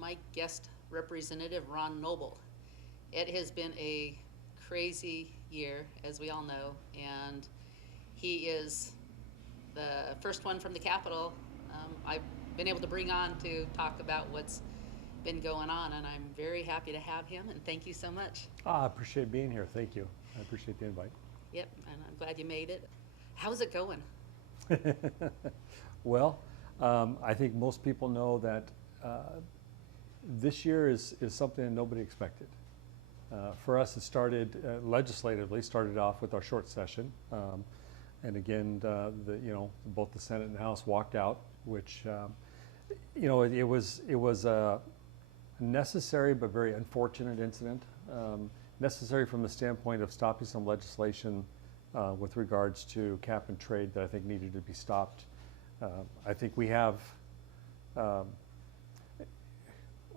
my guest representative, Ron Noble. It has been a crazy year, as we all know, and he is the first one from the Capitol I've been able to bring on to talk about what's been going on, and I'm very happy to have him, and thank you so much. I appreciate being here. Thank you. I appreciate the invite. Yep, and I'm glad you made it. How's it going? Well, I think most people know that this year is something that nobody expected. For us, it started legislatively, started off with our short session. And again, both the Senate and the House walked out, which, it was a necessary but very unfortunate incident. Necessary from the standpoint of stopping some legislation with regards to cap and trade that I think needed to be stopped. I think we have,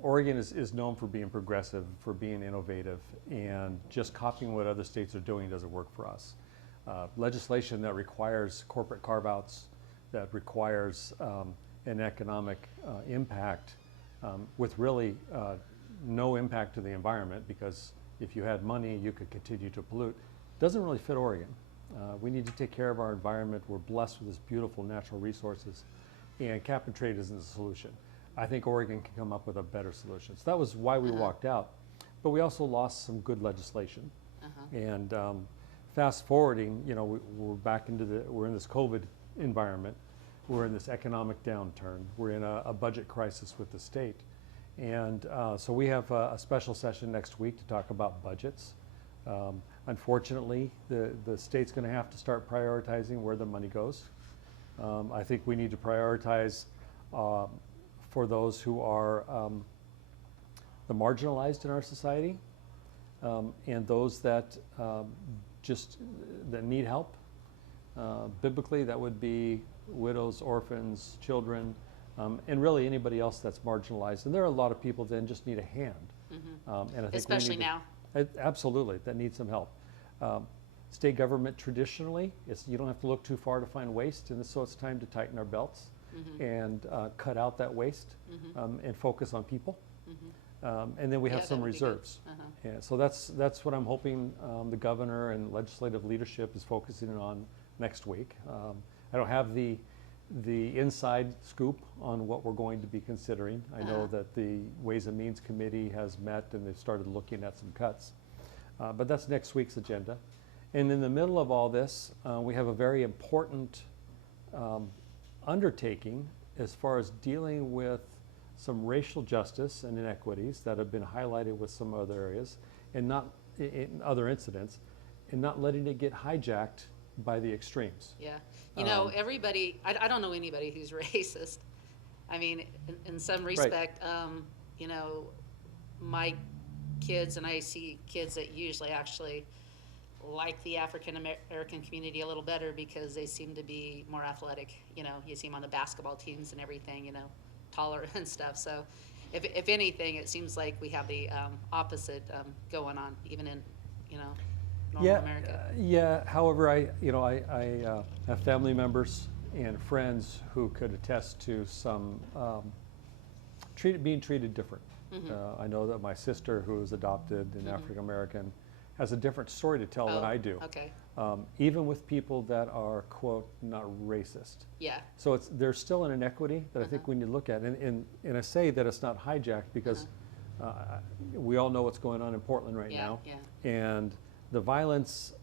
Oregon is known for being progressive, for being innovative, and just copying what other states are doing doesn't work for us. Legislation that requires corporate carve-outs, that requires an economic impact with really no impact to the environment, because if you had money, you could continue to pollute, doesn't really fit Oregon. We need to take care of our environment. We're blessed with this beautiful natural resources, and cap and trade isn't the solution. I think Oregon can come up with a better solution. So that was why we walked out. But we also lost some good legislation. And fast forwarding, we're back we're in this COVID environment. We're in this economic downturn. We're in a budget crisis with the state. And so we have a special session next week to talk about budgets. Unfortunately, the state's going to have to start prioritizing where the money goes. I think we need to prioritize for those who are the marginalized in our society, and those that that need help. Biblically, that would be widows, orphans, children, and really anybody else that's marginalized. And there are a lot of people that just need a hand. And I think Especially now. Absolutely, that need some help. State government traditionally, you don't have to look too far to find waste, and so it's time to tighten our belts and cut out that waste and focus on people. And then we have some reserves. Yeah, so that's what I'm hoping the governor and legislative leadership is focusing on next week. I don't have the inside scoop on what we're going to be considering. I know that the Ways and Means Committee has met and they've started looking at some cuts. But that's next week's agenda. And in the middle of all this, we have a very important undertaking as far as dealing with some racial justice and inequities that have been highlighted with some other areas and not in other incidents, and not letting it get hijacked by the extremes. Yeah. Everybody, I don't know anybody who's racist. I mean, in some respect, my kids, and I see kids that usually actually like the African American community a little better because they seem to be more athletic. You see them on the basketball teams and everything, taller and stuff. So if anything, it seems like we have the opposite going on, even in, normal America. Yeah. However, I have family members and friends who could attest to some being treated different. I know that my sister, who is adopted and African American, has a different story to tell than I do. Okay. Even with people that are, quote, not racist. Yeah. So there's still an inequity that I think we need to look at. And I say that it's not hijacked because we all know what's going on in Portland right now. Yeah. And the violence,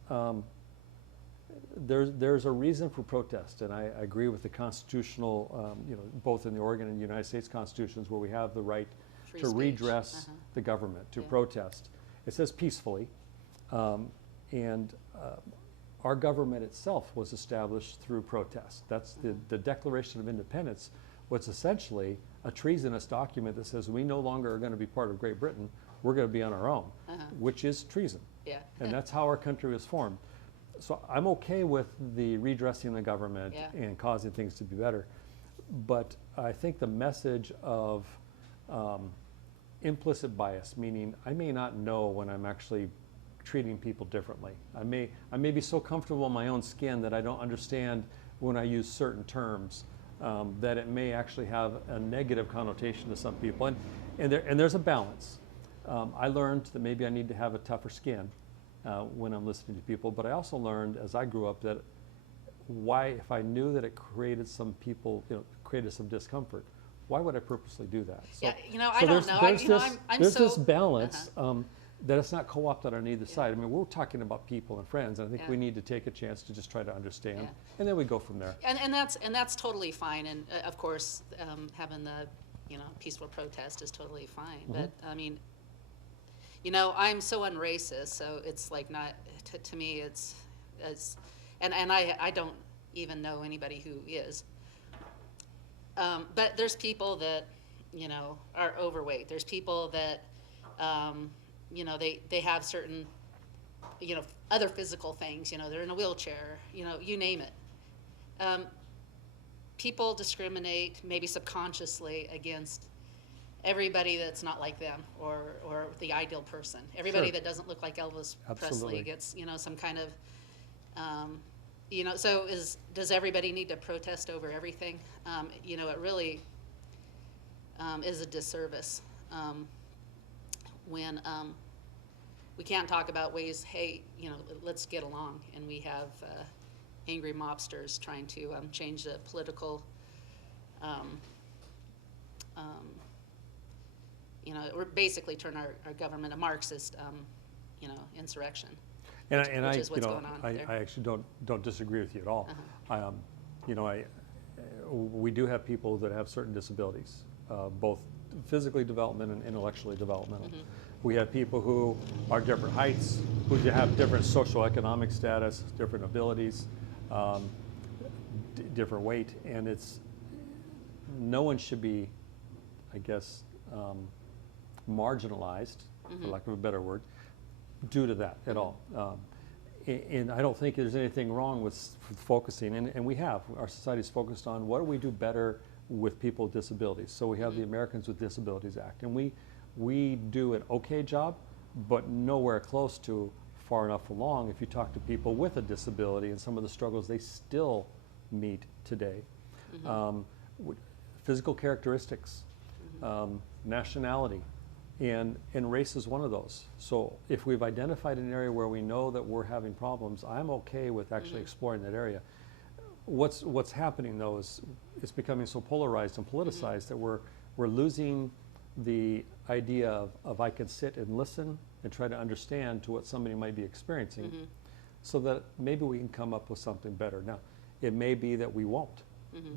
there's a reason for protest. And I agree with the constitutional, both in the Oregon and the United States constitutions, where we have the right Free to speech. redress the government, to protest. It says peacefully. And our government itself was established through protest. That's the Declaration of Independence, was essentially a treasonous document that says we no longer are going to be part of Great Britain, we're going to be on our own, which is treason. Yeah. And that's how our country was formed. So I'm okay with the redressing the government and causing things to be better. But I think the message of implicit bias, meaning I may not know when I'm actually treating people differently. I may be so comfortable in my own skin that I don't understand when I use certain terms that it may actually have a negative connotation to some people. And there's a balance. I learned that maybe I need to have a tougher skin when I'm listening to people, but I also learned as I grew up that if I knew that it created some people, created some discomfort, why would I purposely do that? So, yeah, I don't know. There's this balance that it's not co-opted on either side. I mean, we're talking about people and friends, and I think we need to take a chance to just try to understand, and then we go from there. And that's totally fine. And of course, having the peaceful protest is totally fine. But I mean, I'm so unracist, so it's like not to me. It's and I don't even know anybody who is. But there's people that are overweight. There's people that they have certain other physical things. They're in a wheelchair. You name it. People discriminate maybe subconsciously against everybody that's not like them or the ideal person. Everybody that doesn't look like Elvis Presley gets some kind of so does everybody need to protest over everything? It really is a disservice when we can't talk about ways, hey, let's get along, and we have angry mobsters trying to change the political, or basically turn our government a Marxist, insurrection. Which is what's going on there. I actually don't disagree with you at all. We do have people that have certain disabilities, both physically developmental and intellectually developmental. We have people who are different heights, who have different socioeconomic status, different abilities, different weight, and no one should be, I guess, marginalized, for lack of a better word, due to that at all. And I don't think there's anything wrong with focusing, and our society's focused on what do we do better with people with disabilities. So we have the Americans with Disabilities Act, and we do an okay job, but nowhere close to far enough along if you talk to people with a disability and some of the struggles they still meet today. Physical characteristics, nationality, and race is one of those. So if we've identified an area where we know that we're having problems, I'm okay with actually exploring that area. What's happening though is it's becoming so polarized and politicized that we're losing the idea of I can sit and listen and try to understand to what somebody might be experiencing, so that maybe we can come up with something better. Now, it may be that we won't,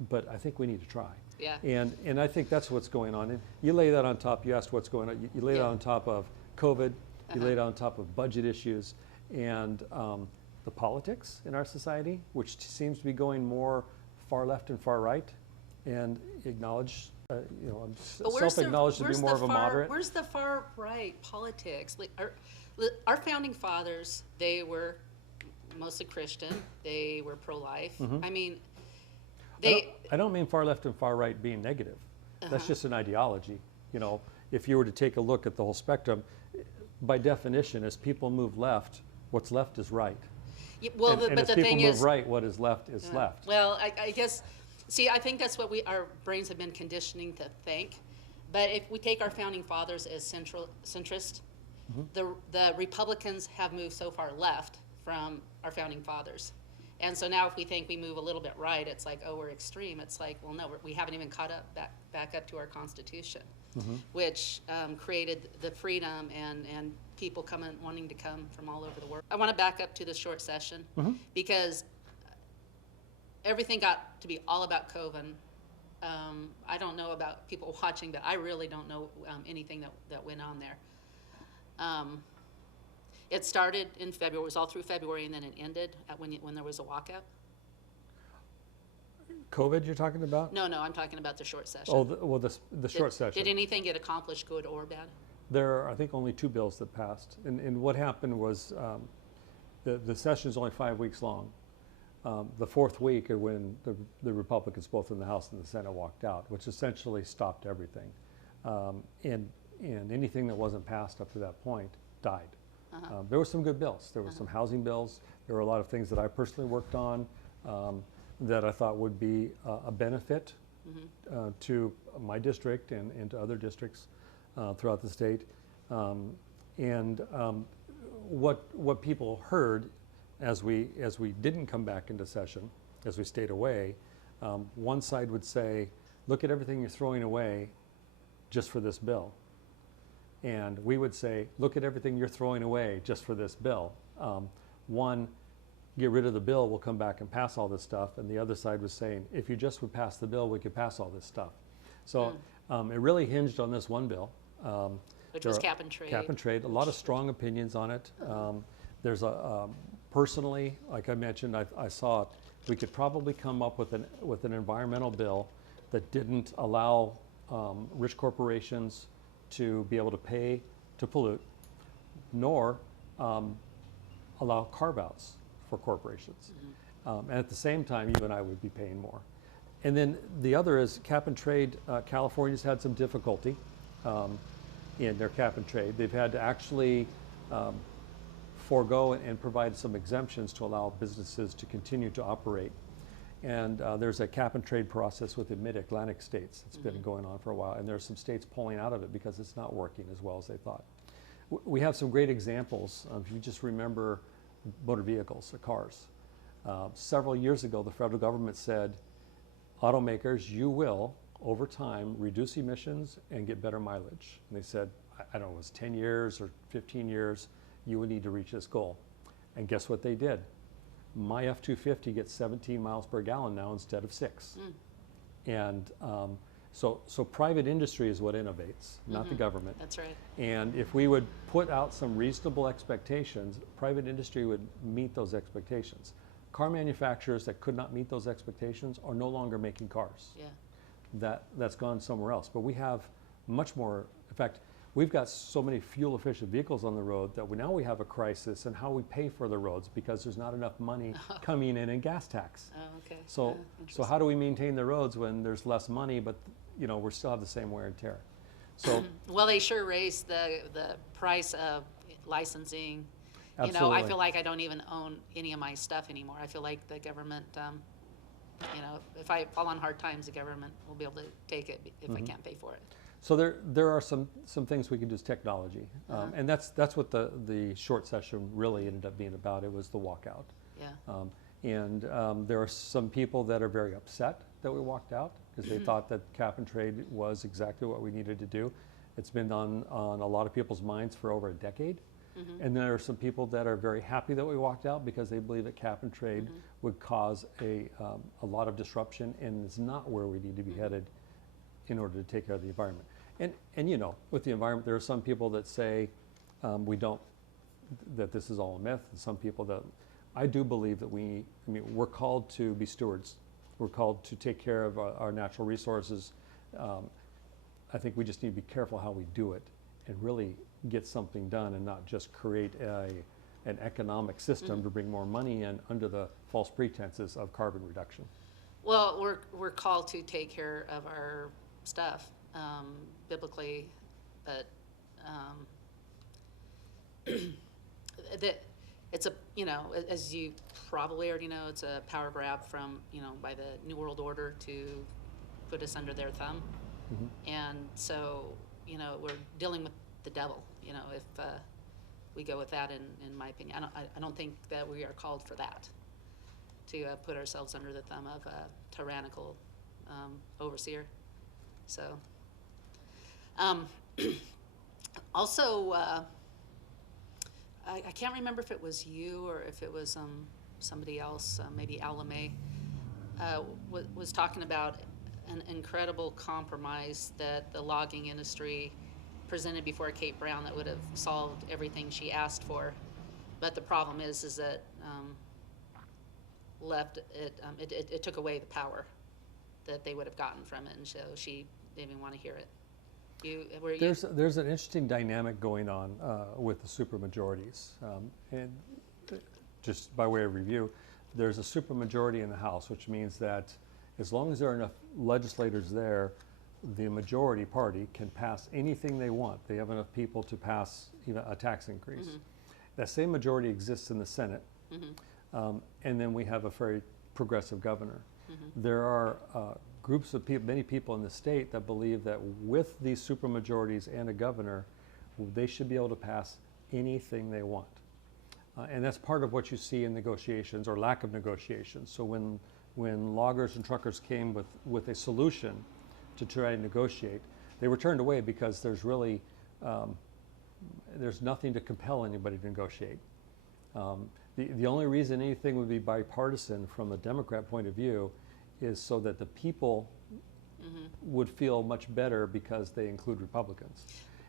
but I think we need to try. Yeah. And I think that's what's going on. And you lay that on top, you asked what's going on, you lay that on top of COVID, you lay it on top of budget issues, and the politics in our society, which seems to be going more far left and far right, and acknowledge, I'm self-acknowledged to be more of a moderate. Where's the far right politics? Like our founding fathers, they were mostly Christian, they were pro-life. I mean, I don't mean far left and far right being negative. That's just an ideology. If you were to take a look at the whole spectrum, by definition, as people move left, what's left is right. Yeah, well, and but as the people thing move is, right, what is left is left. Well, I guess, see, I think that's what our brains have been conditioning to think. But if we take our founding fathers as centrist, the Republicans have moved so far left from our founding fathers. And so now if we think we move a little bit right, it's like, oh, we're extreme. It's like, well, no, we haven't even caught up back up to our Constitution, which created the freedom and people wanting to come from all over the world. I want to back up to the short session because everything got to be all about COVID. I don't know about people watching, but I really don't know anything that went on there. It started in February, it was all through February, and then it ended when there was a walkout. COVID you're talking about? No, I'm talking about the short session. Oh, the short session. Did anything get accomplished, good or bad? There are, I think, only 2 bills that passed. And what happened was the session is only 5 weeks long. The 4th week are when the Republicans, both in the House and the Senate, walked out, which essentially stopped everything. And anything that wasn't passed up to that point died. There were some good bills. There were some housing bills. There were a lot of things that I personally worked on that I thought would be a benefit to my district and to other districts throughout the state. What people heard as we didn't come back into session, as we stayed away, one side would say, look at everything you're throwing away just for this bill. And we would say, look at everything you're throwing away just for this bill. One, get rid of the bill, we'll come back and pass all this stuff. And the other side was saying, if you just would pass the bill, we could pass all this stuff. So it really hinged on this one bill. Which was cap and trade. Cap and trade, a lot of strong opinions on it. There's personally, like I mentioned, I saw we could probably come up with an environmental bill that didn't allow rich corporations to be able to pay to pollute, nor allow carve-outs for corporations. And at the same time, you and I would be paying more. And then the other is cap and trade. California's had some difficulty in their cap and trade. They've had to actually forego and provide some exemptions to allow businesses to continue to operate. And there's a cap and trade process with the mid-Atlantic states. It's been going on for a while, and there's some states pulling out of it because it's not working as well as they thought. We have some great examples. If you just remember motor vehicles, or cars. Several years ago, the federal government said, automakers, you will, over time, reduce emissions and get better mileage. And they said, I don't know, it was 10 years or 15 years, you would need to reach this goal. And guess what they did? My F-250 gets 17 miles per gallon now instead of 6. And so private industry is what innovates, not the government. That's right. And if we would put out some reasonable expectations, private industry would meet those expectations. Car manufacturers that could not meet those expectations are no longer making cars. Yeah. That's gone somewhere else. But we have much more, in fact, we've got so many fuel efficient vehicles on the road that now we have a crisis in how we pay for the roads because there's not enough money coming in gas tax. Oh, okay. So how do we maintain the roads when there's less money, but you know, we still have the same wear and tear? So well, they sure raised the price of licensing. absolutely. You know, I feel like I don't even own any of my stuff anymore. I feel like the government, you know, if I fall on hard times, the government will be able to take it if I can't pay for it. So there are some things we can do as technology, and that's what the short session really ended up being about. It was the walkout. Yeah. There are some people that are very upset that we walked out because they thought that cap and trade was exactly what we needed to do. It's been on a lot of people's minds for over a decade. And there are some people that are very happy that we walked out because they believe that cap and trade would cause a lot of disruption and is not where we need to be headed in order to take care of the environment. And you know, with the environment, there are some people that say that this is all a myth, and some people that, I do believe that we're called to be stewards. We're called to take care of our natural resources. I think we just need to be careful how we do it and really get something done and not just create an economic system to bring more money in under the false pretenses of carbon reduction. Well, we're called to take care of our stuff biblically, but it's a, you know, as you probably already know, it's a power grab from, you know, by the New World Order to put us under their thumb. And so, you know, we're dealing with the devil, you know, if we go with that, in my opinion. I don't think that we are called for that, to put ourselves under the thumb of a tyrannical overseer. So, also, I can't remember if it was you or if it was somebody else, maybe Alamay, was talking about an incredible compromise that the logging industry presented before Kate Brown that would have solved everything she asked for. But the problem is that it took away the power that they would have gotten from it, and so she didn't even want to hear it. There's an interesting dynamic going on with the supermajorities, and just by way of review, there's a supermajority in the House, which means that as long as there are enough legislators there, the majority party can pass anything they want. They have enough people to pass even a tax increase. That same majority exists in the Senate, and then we have a very progressive governor. There are groups of people, many people in the state that believe that with these supermajorities and a governor, they should be able to pass anything they want. And that's part of what you see in negotiations or lack of negotiations. So when loggers and truckers came with a solution to try and negotiate, they were turned away because there's really, there's nothing to compel anybody to negotiate. The only reason anything would be bipartisan from a Democrat point of view is so that the people would feel much better because they include Republicans.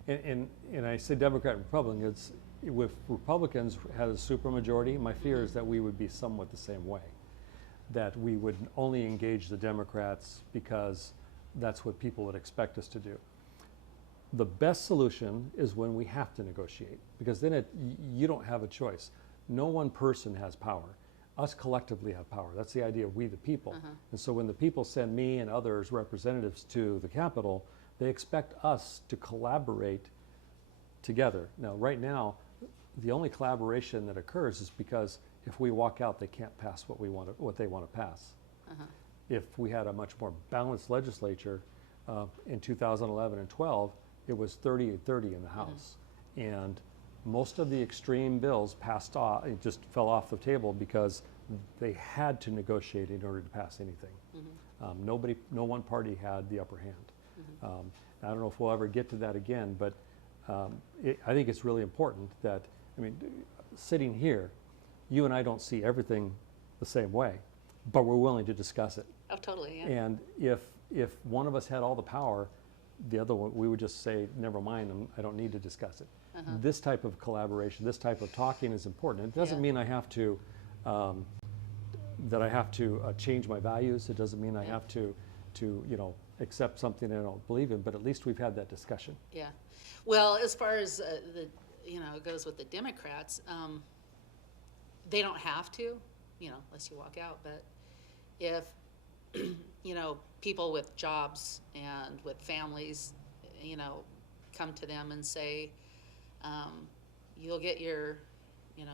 And I say Democrat and Republican, it's, if Republicans had a supermajority, my fear is that we would be somewhat the same way. That we would only engage the Democrats because that's what people would expect us to do. The best solution is when we have to negotiate, because then you don't have a choice. No one person has power. Us collectively have power. That's the idea of we the people. And so when the people send me and others representatives to the Capitol, they expect us to collaborate together. Now, right now, the only collaboration that occurs is because if we walk out, they can't pass what they want to pass. If we had a much more balanced legislature in 2011 and 12, it was 30-30 in the House. And most of the extreme bills passed off, it just fell off the table because they had to negotiate in order to pass anything. No one party had the upper hand. I don't know if we'll ever get to that again, but I think it's really important that, I mean, sitting here, you and I don't see everything the same way, but we're willing to discuss it. Oh, totally, yeah. And if one of us had all the power, the other one, we would just say, never mind, I don't need to discuss it. This type of collaboration, this type of talking is important. It doesn't mean I have to, that I have to change my values. It doesn't mean I have to accept something I don't believe in, but at least we've had that discussion. Yeah. Well, as far as it goes with the Democrats, they don't have to, unless you walk out. But if, people with jobs and with families, come to them and say, you'll get your,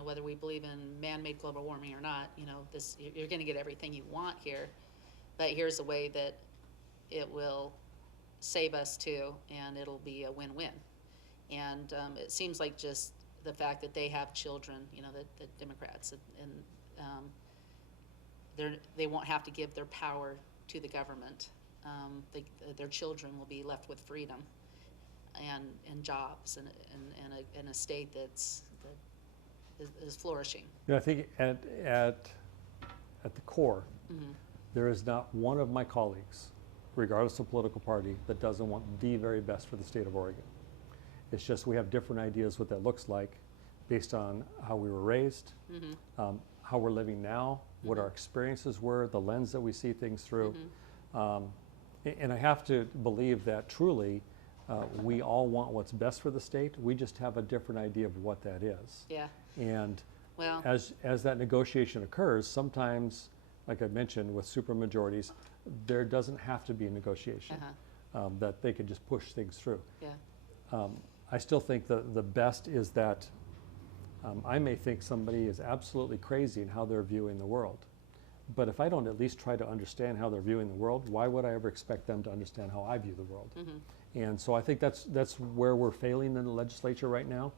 whether we believe in man-made global warming or not, you're going to get everything you want here, but here's a way that it will save us too, and it'll be a win-win. And it seems like just the fact that they have children, the Democrats, and they won't have to give their power to the government. Their children will be left with freedom and jobs and a state that is flourishing. I think at the core, there is not one of my colleagues, regardless of political party, that doesn't want the very best for the state of Oregon. It's just we have different ideas what that looks like based on how we were raised, how we're living now, what our experiences were, the lens that we see things through. And I have to believe that truly we all want what's best for the state. We just have a different idea of what that is. Yeah. And well, as that negotiation occurs, sometimes, like I mentioned, with supermajorities, there doesn't have to be a negotiation, that they can just push things through. Yeah. I still think the best is that I may think somebody is absolutely crazy in how they're viewing the world. But if I don't at least try to understand how they're viewing the world, why would I ever expect them to understand how I view the world? And so I think that's where we're failing in the legislature right now.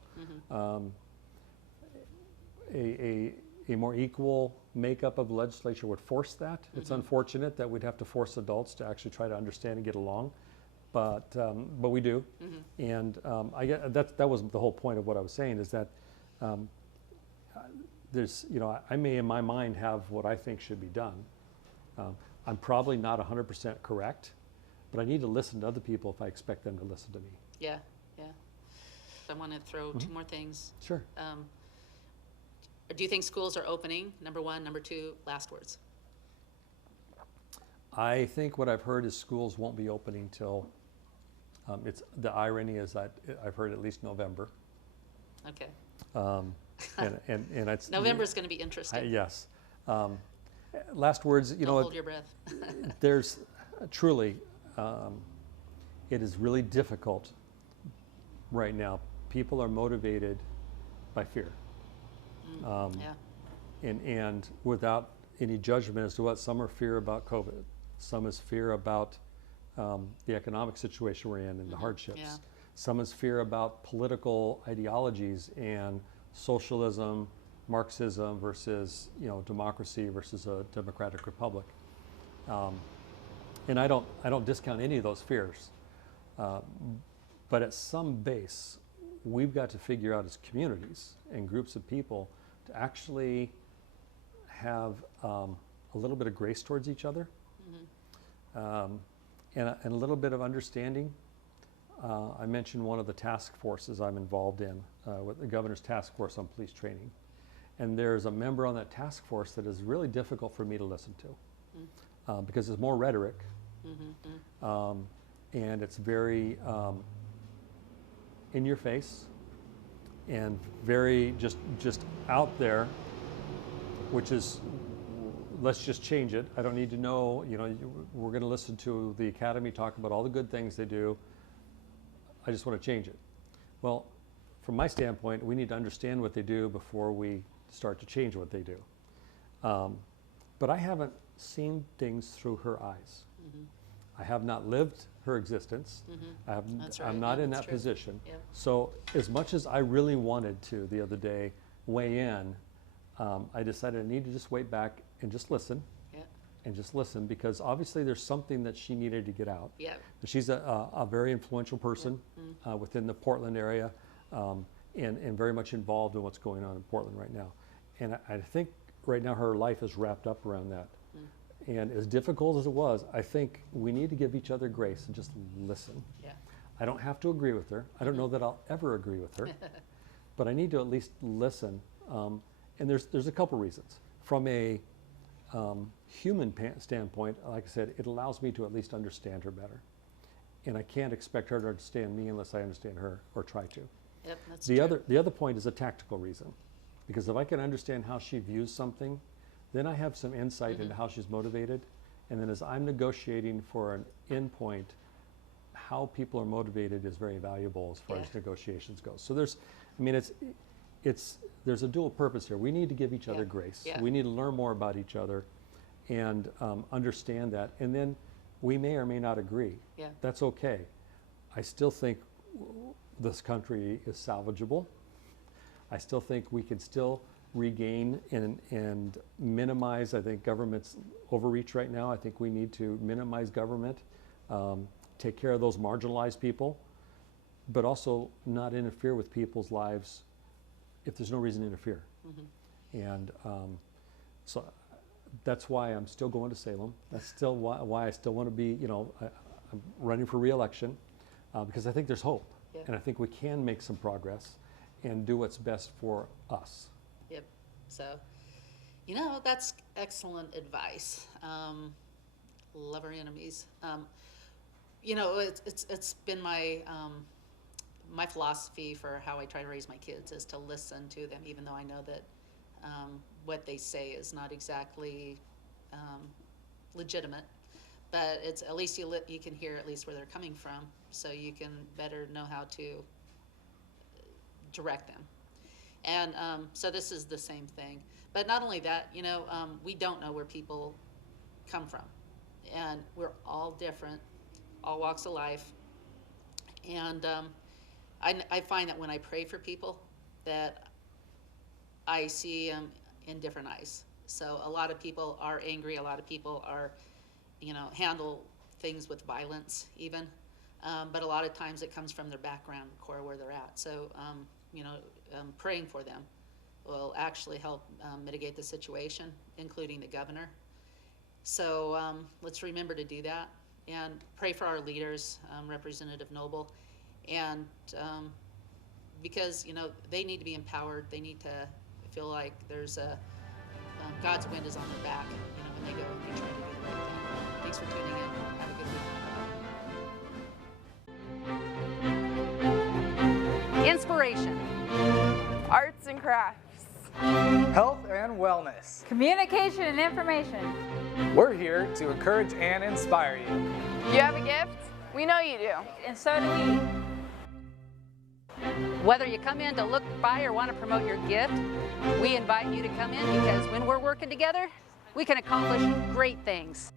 A more equal makeup of the legislature would force that. It's unfortunate that we'd have to force adults to actually try to understand and get along, but we do. And I get that was the whole point of what I was saying, is that there's, I may in my mind have what I think should be done. I'm probably not 100% correct, but I need to listen to other people if I expect them to listen to me. Yeah, yeah. I want to throw two more things. Sure. Do you think schools are opening? Number one. Number two, last words. I think what I've heard is schools won't be opening till, the irony is that I've heard at least November. Okay. And it's November's going to be interesting. Yes. Last words, Don't hold your breath. there's truly, it is really difficult right now. People are motivated by fear. Yeah. And without any judgment as to what, some are fear about COVID, Some is fear about the economic situation we're in and the hardships. Yeah. Some is fear about political ideologies and socialism, Marxism versus democracy versus a democratic republic. And I don't discount any of those fears. But at some base, we've got to figure out as communities and groups of people to actually have a little bit of grace towards each other, and a little bit of understanding. I mentioned one of the task forces I'm involved in with the Governor's Task Force on Police Training. And there's a member on that task force that is really difficult for me to listen to because it's more rhetoric, and it's very in your face and very just out there, which is, let's just change it. I don't need to know, we're going to listen to the academy talk about all the good things they do. I just want to change it. Well, from my standpoint, we need to understand what they do before we start to change what they do. But I haven't seen things through her eyes. I have not lived her existence. That's right. I'm not in That's that true. position. Yeah. So as much as I really wanted to the other day weigh in, I decided I need to just wait back and just listen. Yeah. And just listen, because obviously there's something that she needed to get out. Yeah. She's a very influential person within the Portland area, and very much involved in what's going on in Portland right now. And I think right now her life is wrapped up around that. And as difficult as it was, I think we need to give each other grace and just listen. Yeah. I don't have to agree with her. I don't know that I'll ever agree with her, but I need to at least listen. And there's a couple reasons. From a human standpoint, like I said, it allows me to at least understand her better. And I can't expect her to understand me unless I understand her or try to. Yep, that's The true. other point is a tactical reason, because if I can understand how she views something, then I have some insight into how she's motivated. And then as I'm negotiating for an endpoint, how people are motivated is very valuable as far Yeah. as negotiations go. So there's a dual purpose here. We need to give each other Yeah. grace. Yeah. We need to learn more about each other and understand that. And then we may or may not agree. Yeah. That's okay. I still think this country is salvageable. I still think we can still regain and minimize, I think, government's overreach right now. I think we need to minimize government, take care of those marginalized people, but also not interfere with people's lives if there's no reason to interfere. And so that's why I'm still going to Salem. That's still why I still want to be, I'm running for re-election, because I think there's hope. Yeah. And I think we can make some progress and do what's best for us. Yep. So, that's excellent advice. Love our enemies. It's been my my philosophy for how I try to raise my kids is to listen to them, even though I know that what they say is not exactly legitimate. But it's at least you can hear at least where they're coming from, so you can better know how to direct them. And so this is the same thing. But not only that, we don't know where people come from. And we're all different, all walks of life. And I find that when I pray for people, that I see them in different eyes. So a lot of people are angry. A lot of people are, handle things with violence even. But a lot of times it comes from their background, core where they're at. So, praying for them will actually help mitigate the situation, including the governor. So let's remember to do that and pray for our leaders, Representative Noble, and because they need to be empowered. They need to feel like there's God's wind is on their back, when they go and try to do the right thing. Thanks for tuning in. Have a good week. Inspiration. Arts and crafts. Health and wellness. Communication and information. We're here to encourage and inspire you. You have a gift? We know you do. And so do we. Whether you come in to look by or want to promote your gift, we invite you to come in because when we're working together, we can accomplish great things.